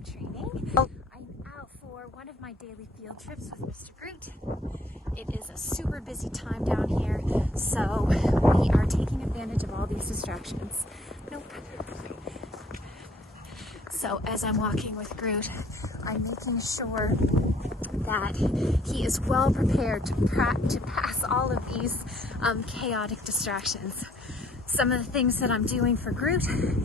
dog training. I'm out for one of my daily field trips with Mr. Groot. It is a super busy time down here, so we are taking advantage of all these distractions. Nope. So as I'm walking with Groot, I'm making sure that he is well prepared to pass all of these chaotic distractions. Some of the things that I'm doing for Groot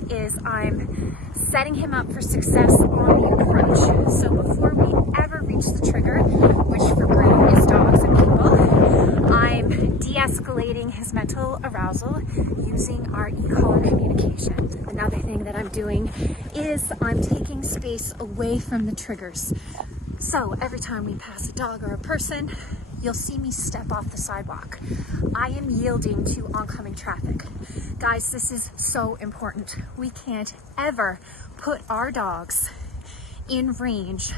is I'm setting him up for success on the approach. So before we ever reach the trigger, which for Groot is dogs and people, I'm de-escalating his mental arousal using our e-collar communication. Another thing that I'm doing is I'm taking space away from the triggers. So every time we pass a dog or a person, you'll see me step off the sidewalk. I am yielding to oncoming traffic. Guys, this is so important. We can't ever put our dogs in range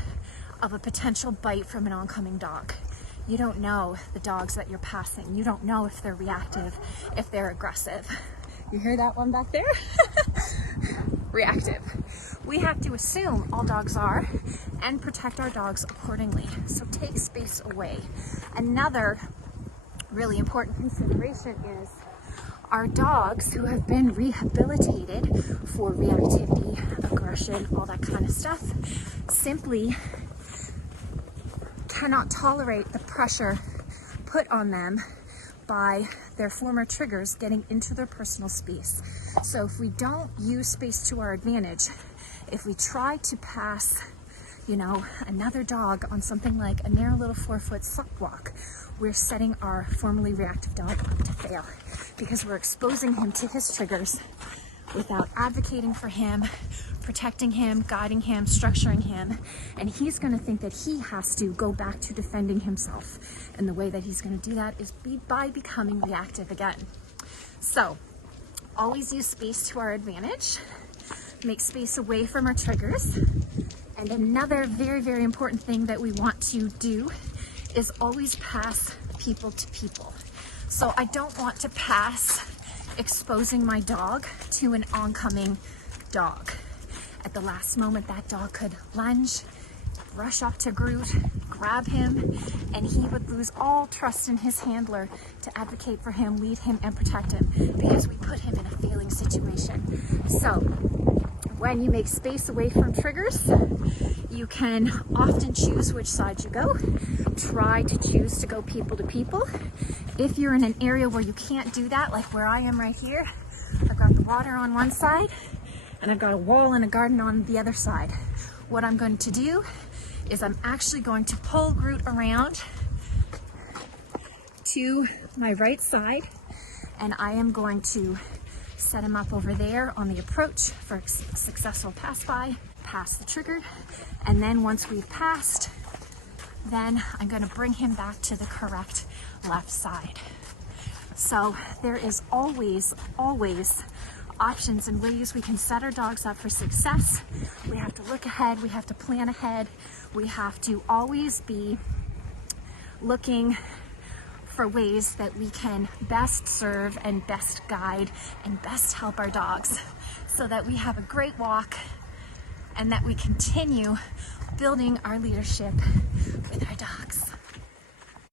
of a potential bite from an oncoming dog. You don't know the dogs that you're passing. You don't know if they're reactive, if they're aggressive. You hear that one back there? Reactive. We have to assume all dogs are and protect our dogs accordingly. So take space away. Another really important consideration is our dogs who have been rehabilitated for reactivity, aggression, all that kind of stuff, simply cannot tolerate the pressure put on them by their former triggers getting into their personal space. So if we don't use space to our advantage, if we try to pass, another dog on something like a narrow little 4-foot sidewalk, we're setting our formerly reactive dog up to fail because we're exposing him to his triggers without advocating for him, protecting him, guiding him, structuring him, and he's going to think that he has to go back to defending himself. And the way that he's going to do that is by becoming reactive again. So always use space to our advantage, make space away from our triggers. And another very, very important thing that we want to do is always pass people to people. So I don't want to pass exposing my dog to an oncoming dog. At the last moment, that dog could lunge, rush up to Groot, grab him, and he would lose all trust in his handler to advocate for him, lead him, and protect him because we put him in a failing situation. So when you make space away from triggers, you can often choose which side you go. Try to choose to go people to people. If you're in an area where you can't do that, like where I am right here, I've got the water on one side and I've got a wall and a garden on the other side. What I'm going to do is I'm actually going to pull Groot around to my right side, and I am going to set him up over there on the approach for a successful pass by, pass the trigger, and then once we've passed, then I'm going to bring him back to the correct left side. So there is always options and ways we can set our dogs up for success. We have to look ahead, we have to plan ahead, we have to always be looking for ways that we can best serve and best guide and best help our dogs so that we have a great walk and that we continue building our leadership with our dogs.